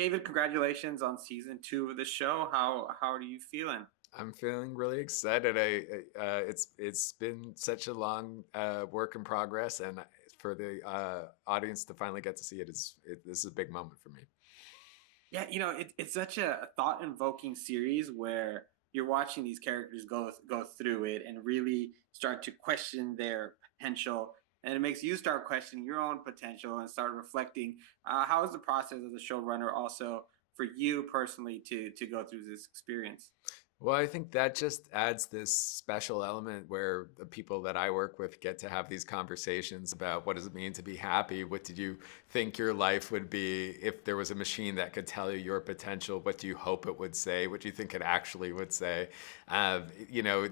David, congratulations on season two of the show. How are you feeling? I'm feeling really excited. It's been such a long work in progress, and for the audience to finally get to see this is a big moment for me. Yeah, it's such a thought-invoking series where you're watching these characters go through it and really start to question their potential, and it makes you start questioning your own potential and start reflecting. How is the process as a showrunner also for you personally to go through this experience? Well, I think that just adds this special element where the people that I work with get to have these conversations about what does it mean to be happy? What did you think your life would be if there was a machine that could tell you your potential? What do you hope it would say? What do you think it actually would say?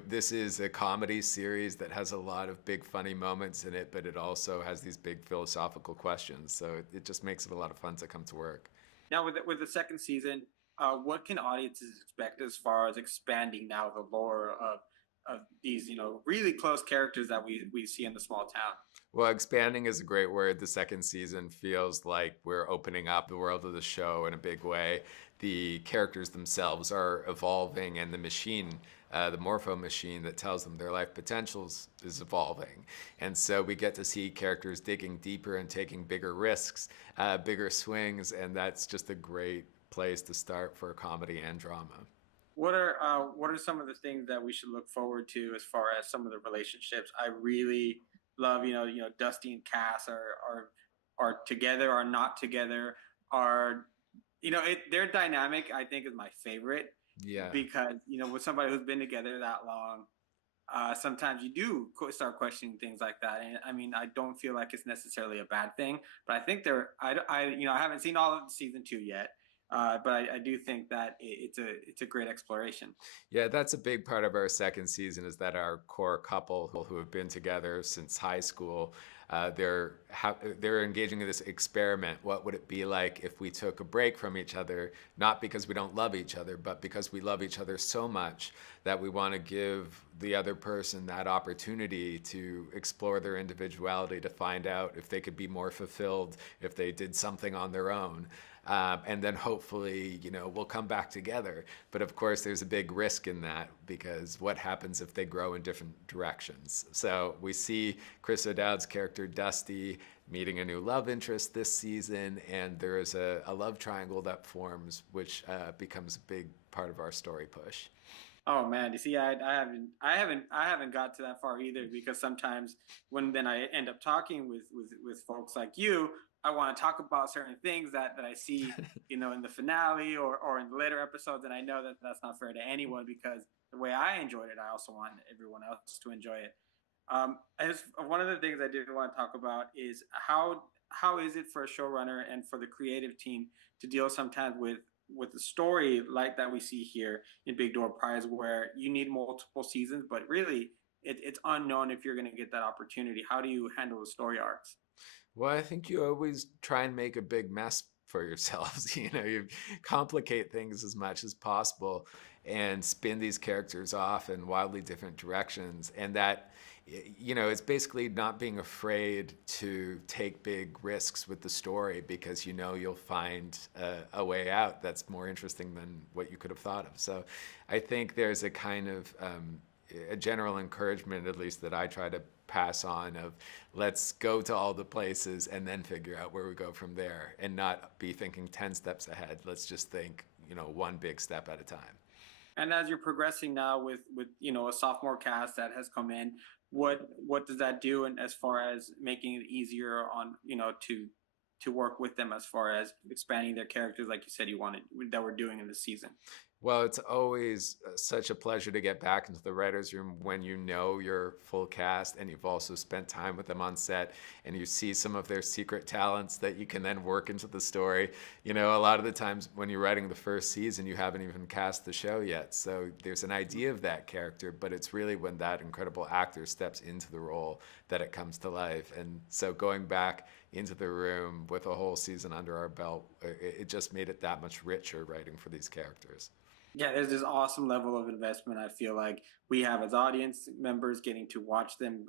This is a comedy series that has a lot of big funny moments in it, but it also has these big philosophical questions. So it just makes it a lot of fun to come to work. Now, with the second season, what can audiences expect as far as expanding now the lore of these, really close characters that we see in the small town? Well, expanding is a great word. The second season feels like we're opening up the world of the show in a big way. The characters themselves are evolving, and the machine, the Morpho machine that tells them their life potentials, is evolving. And so we get to see characters digging deeper and taking bigger risks, bigger swings, and that's just a great place to start for comedy and drama. What are some of the things that we should look forward to as far as some of the relationships? I really love, Dusty and Cass are together, are not together, are their dynamic I think is my favorite Yeah. because with somebody who's been together that long, sometimes you do start questioning things like that. And I mean, I don't feel like it's necessarily a bad thing, but I think I haven't seen all of season two yet. But I do think that it's a great exploration. Yeah, that's a big part of our second season is that our core couple who have been together since high school, they're engaging in this experiment. What would it be like if we took a break from each other, not because we don't love each other, but because we love each other so much that we want to give the other person that opportunity to explore their individuality, to find out if they could be more fulfilled if they did something on their own. And then hopefully, we'll come back together. But of course, there's a big risk in that because what happens if they grow in different directions? So we see Chris O'Dowd's character, Dusty, meeting a new love interest this season, and there is a love triangle that forms, which becomes a big part of our story push. Oh man, you see, I haven't got to that far either because sometimes when then I end up talking with folks like you, I want to talk about certain things that I see, in the finale or in the later episodes, and I know that that's not fair to anyone because the way I enjoyed it, I also want everyone else to enjoy it. One of the things I did want to talk about is how is it for a showrunner and for the creative team to deal sometimes with the story like that we see here in Big Door Prize, where you need multiple seasons, but really it's unknown if you're going to get that opportunity. How do you handle the story arcs? Well, I think you always try and make a big mess for yourselves. You complicate things as much as possible and spin these characters off in wildly different directions. And that, it's basically not being afraid to take big risks with the story because you'll find a way out that's more interesting than what you could have thought of. So I think there's a kind of a general encouragement, at least that I try to pass on, of let's go to all the places and then figure out where we go from there and not be thinking 10 steps ahead. Let's just think, one big step at a time. And as you're progressing now with a sophomore cast that has come in, what does that do? And as far as making it easier on to work with them as far as expanding their characters, like you said you wanted that we're doing in this season. Well, it's always such a pleasure to get back into the writer's room when you know your full cast and you've also spent time with them on set and you see some of their secret talents that you can then work into the story. A lot of the times when you're writing the first season, you haven't even cast the show yet. So there's an idea of that character, but it's really when that incredible actor steps into the role that it comes to life. And so going back into the room with a whole season under our belt, it just made it that much richer writing for these characters. Yeah, there's this awesome level of investment I feel like we have as audience members getting to watch them.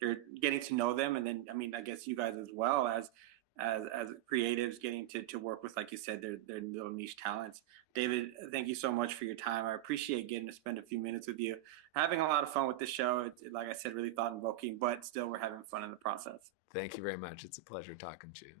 They're getting to know them, and then I mean I guess you guys as well as as creatives getting to work with, like you said, their little niche talents. David, thank you so much for your time. I appreciate getting to spend a few minutes with you. Having a lot of fun with this show. Like I said, really thought invoking, but still we're having fun in the process. Thank you very much. It's a pleasure talking to you.